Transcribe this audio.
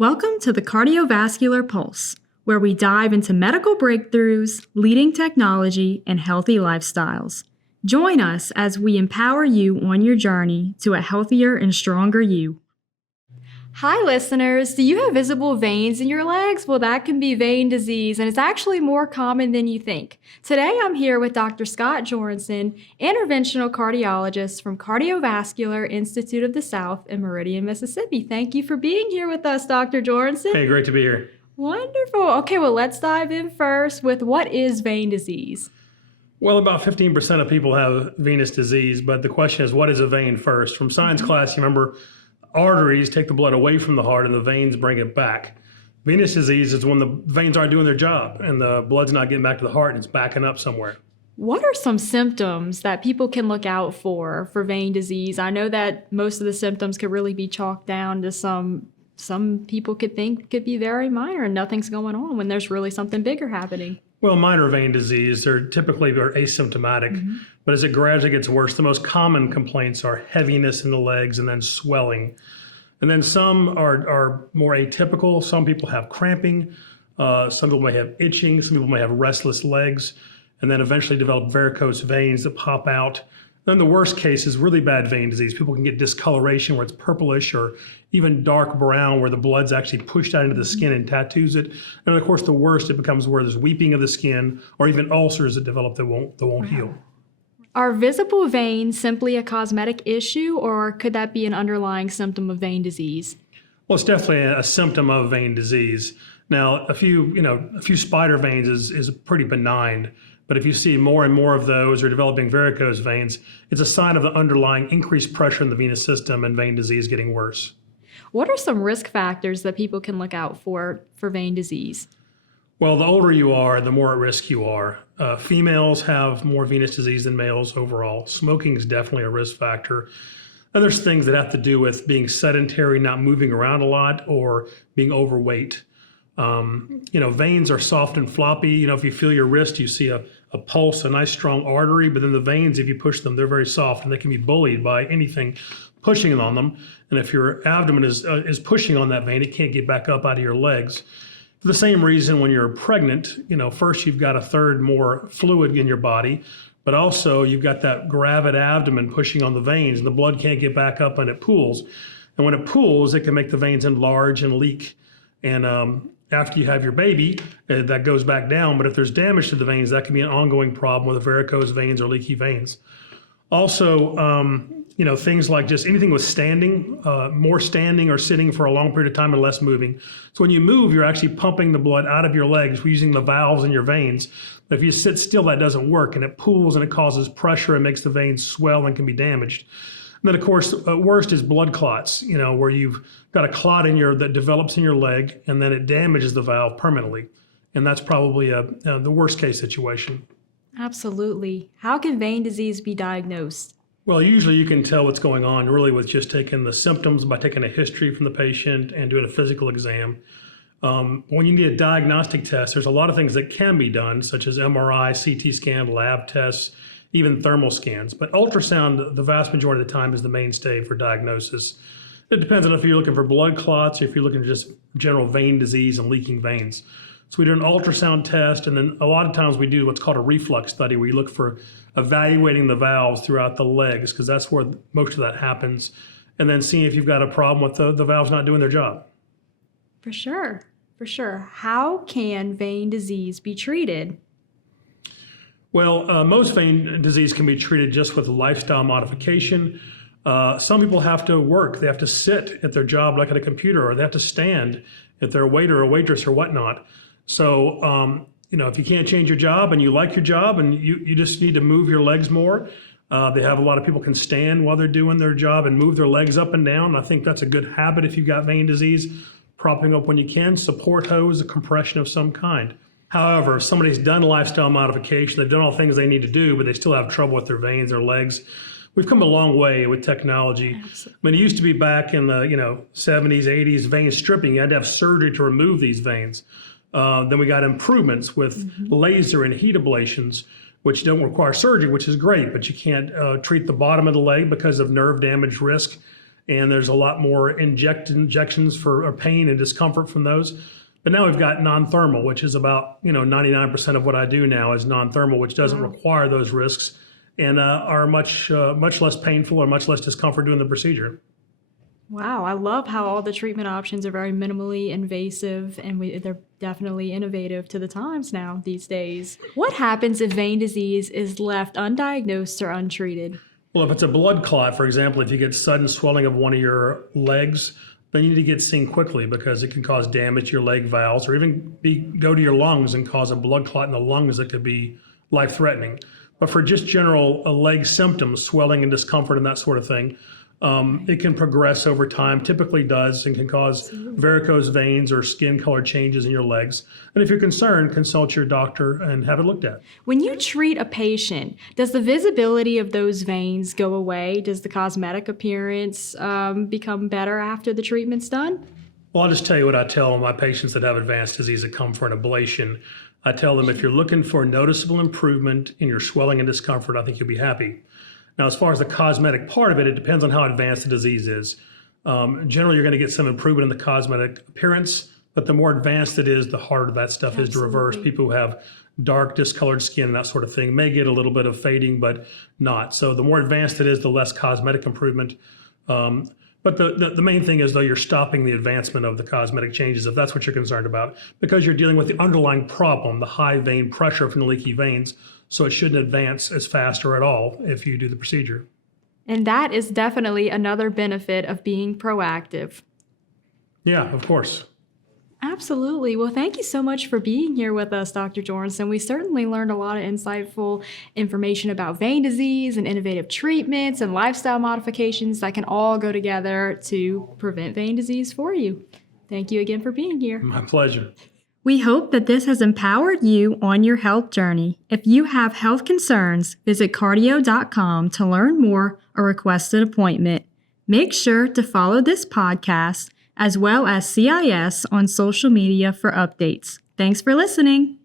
Welcome to the Cardiovascular Pulse, where we dive into medical breakthroughs, leading technology, and healthy lifestyles. Join us as we empower you on your journey to a healthier and stronger you. Hi listeners, do you have visible veins in your legs? Well, that can be vein disease, and it's actually more common than you think. Today I'm here with Dr. Scott Joransen, interventional cardiologist from Cardiovascular Institute of the South in Meridian, Mississippi. Thank you for being here with us, Dr. Joransen. Hey, great to be here. Wonderful. Okay, well, let's dive in first with what is vein disease? Well, about 15% of people have venous disease, but the question is, what is a vein first? From science class, you remember arteries take the blood away from the heart and the veins bring it back. Venous disease is when the veins aren't doing their job and the blood's not getting back to the heart and it's backing up somewhere. What are some symptoms that people can look out for vein disease? I know that most of the symptoms could really be chalked down to some people could think could be very minor and nothing's going on when there's really something bigger happening. Well, minor vein disease, they're typically asymptomatic, but as it gradually gets worse, the most common complaints are heaviness in the legs and then swelling. And then some are more atypical. Some people have cramping, some people may have itching, some people may have restless legs, and then eventually develop varicose veins that pop out. Then the worst case is really bad vein disease. People can get discoloration where it's purplish or even dark brown where the blood's actually pushed out into the skin and tattoos it. And of course, the worst, it becomes where there's weeping of the skin or even ulcers that develop that won't heal. Are visible veins simply a cosmetic issue, or could that be an underlying symptom of vein disease? Well, it's definitely a symptom of vein disease. Now, a few spider veins is pretty benign. But if you see more and more of those or developing varicose veins, it's a sign of the underlying increased pressure in the venous system and vein disease getting worse. What are some risk factors that people can look out for vein disease? Well, the older you are, the more at risk you are. Females have more venous disease than males overall. Smoking is definitely a risk factor. And there's things that have to do with being sedentary, not moving around a lot, or being overweight. Veins are soft and floppy. If you feel your wrist, you see a pulse, a nice strong artery, but then the veins, if you push them, they're very soft and they can be bullied by anything pushing on them. And if your abdomen is pushing on that vein, it can't get back up out of your legs. For the same reason, when you're pregnant, first you've got a third more fluid in your body, but also you've got that gravid abdomen pushing on the veins and the blood can't get back up and it pools. And when it pools, it can make the veins enlarge and leak. And after you have your baby, that goes back down. But if there's damage to the veins, that can be an ongoing problem with varicose veins or leaky veins. Also, things like just anything with standing, more standing or sitting for a long period of time and less moving. So when you move, you're actually pumping the blood out of your legs using the valves in your veins. But if you sit still, that doesn't work, and it pools and it causes pressure and makes the veins swell and can be damaged. And then, of course, worst is blood clots, where you've got a clot that develops in your leg and then it damages the valve permanently. And that's probably the worst case situation. Absolutely. How can vein disease be diagnosed? Well, usually you can tell what's going on really with just taking the symptoms by taking a history from the patient and doing a physical exam. When you need a diagnostic test, there's a lot of things that can be done, such as MRI, CT scan, lab tests, even thermal scans. But ultrasound, the vast majority of the time, is the mainstay for diagnosis. It depends on if you're looking for blood clots or if you're looking for just general vein disease and leaking veins. So we do an ultrasound test, and then a lot of times we do what's called a reflux study, where you look for evaluating the valves throughout the legs, because that's where most of that happens, and then seeing if you've got a problem with the valves not doing their job. For sure. How can vein disease be treated? Well, most vein disease can be treated just with lifestyle modification. Some people have to work. They have to sit at their job like at a computer, or they have to stand if they're a waiter or a waitress or whatnot. So, if you can't change your job and you like your job and you just need to move your legs more, they have a lot of people can stand while they're doing their job and move their legs up and down. I think that's a good habit if you've got vein disease, propping up when you can, support hose, a compression of some kind. However, if somebody's done lifestyle modification, they've done all the things they need to do, but they still have trouble with their veins, their legs. We've come a long way with technology. Absolutely. I mean, it used to be back in the 70s, 80s, vein stripping. You had to have surgery to remove these veins. Then we got improvements with laser and heat ablations, which don't require surgery, which is great, but you can't treat the bottom of the leg because of nerve damage risk. and there's a lot more injections for pain and discomfort from those. But now we've got non-thermal, which is about 99% of what I do now is non-thermal, which doesn't require those risks and are much less painful or much less discomfort doing the procedure. Wow, I love how all the treatment options are very minimally invasive, and they're definitely innovative to the times now these days. What happens if vein disease is left undiagnosed or untreated? Well, if it's a blood clot, for example, if you get sudden swelling of one of your legs, then you need to get seen quickly because it can cause damage to your leg valves or even go to your lungs and cause a blood clot in the lungs that could be life-threatening. But for just general leg symptoms, swelling and discomfort and that sort of thing, it can progress over time, typically does, and can cause varicose veins or skin color changes in your legs. And if you're concerned, consult your doctor and have it looked at. When you treat a patient, does the visibility of those veins go away? Does the cosmetic appearance become better after the treatment's done? Well, I'll just tell you what I tell my patients that have advanced disease that come for an ablation. I tell them if you're looking for noticeable improvement in your swelling and discomfort, I think you'll be happy. Now, as far as the cosmetic part of it, it depends on how advanced the disease is. Generally, you're going to get some improvement in the cosmetic appearance, but the more advanced it is, the harder that stuff is to reverse. People who have dark, discolored skin and that sort of thing may get a little bit of fading, but not. So the more advanced it is, the less cosmetic improvement. But the main thing is, though, you're stopping the advancement of the cosmetic changes, if that's what you're concerned about, because you're dealing with the underlying problem, the high vein pressure from the leaky veins. So it shouldn't advance as fast or at all if you do the procedure. And that is definitely another benefit of being proactive. Yeah, of course. Absolutely. Well, thank you so much for being here with us, Dr. Joransen. We certainly learned a lot of insightful information about vein disease and innovative treatments and lifestyle modifications that can all go together to prevent vein disease for you. Thank you again for being here. My pleasure. We hope that this has empowered you on your health journey. If you have health concerns, visit cardio.com to learn more or request an appointment. Make sure to follow this podcast as well as CIS on social media for updates. Thanks for listening.